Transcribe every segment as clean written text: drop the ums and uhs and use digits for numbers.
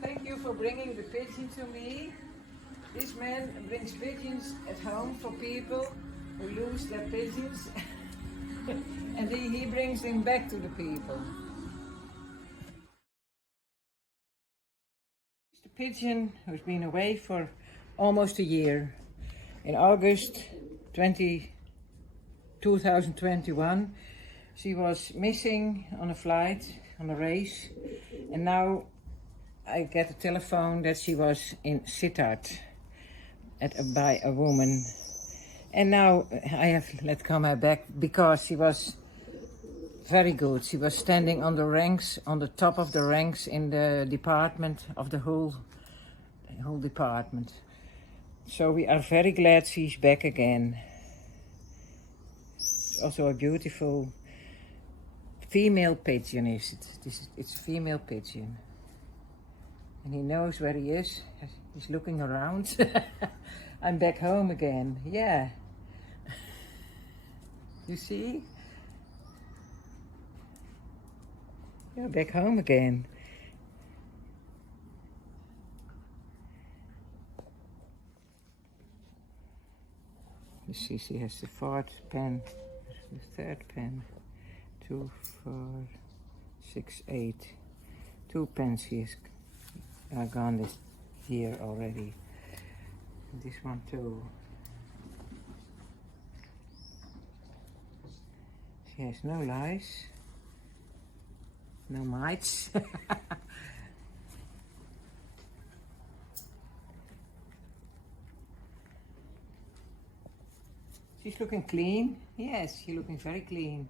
Thank you for bringing the pigeon to me. This man brings pigeons at home for people who lose their pigeons and he brings them back to the people. The pigeon who's been away for almost a year. In August 2021 she was missing on a flight, on a race, and now I get a telephone that she was in Sittard by a woman. And now I have let come her back because she was very good. She was standing on the ranks, on the top of the ranks in the department of the whole department. So we are very glad she's back again. It's also a beautiful female pigeon, is it? It's a female pigeon. And he knows where he is. He's looking around. I'm back home again. Yeah. You see? You're back home again. You see, she has the fourth pen, the third pen. 2, 4, 6, 8. 2 pens she's gone this year already. This one too. She has no lice, no mites. She's looking clean. Yes, she's looking very clean.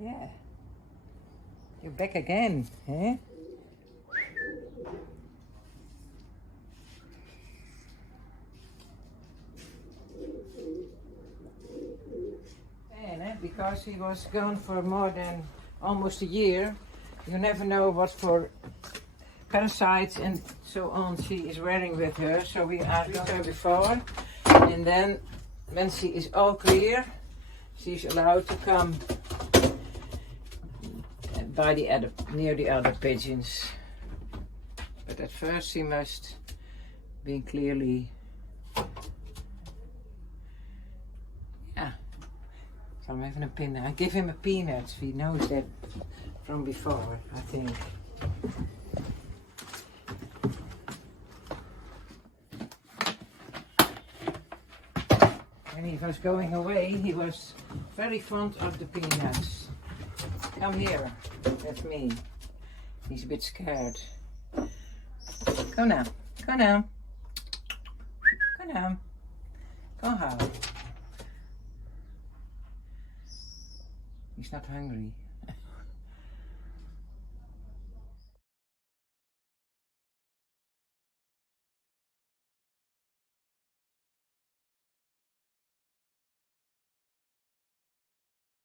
Yeah. You're back again, eh? And because he was gone for more than almost a year, you never know what for parasites and so on she is wearing with her. So we asked her before, and then when she is all clear, she's allowed to come by near the other pigeons. But at first she must be clearly, yeah. So I'm having a peanut. I give him a peanut. He knows that from before, I think. When he was going away, he was very fond of the peanuts. Come here with me. He's a bit scared. Go now. Go now. Go now. Go home. He's not hungry.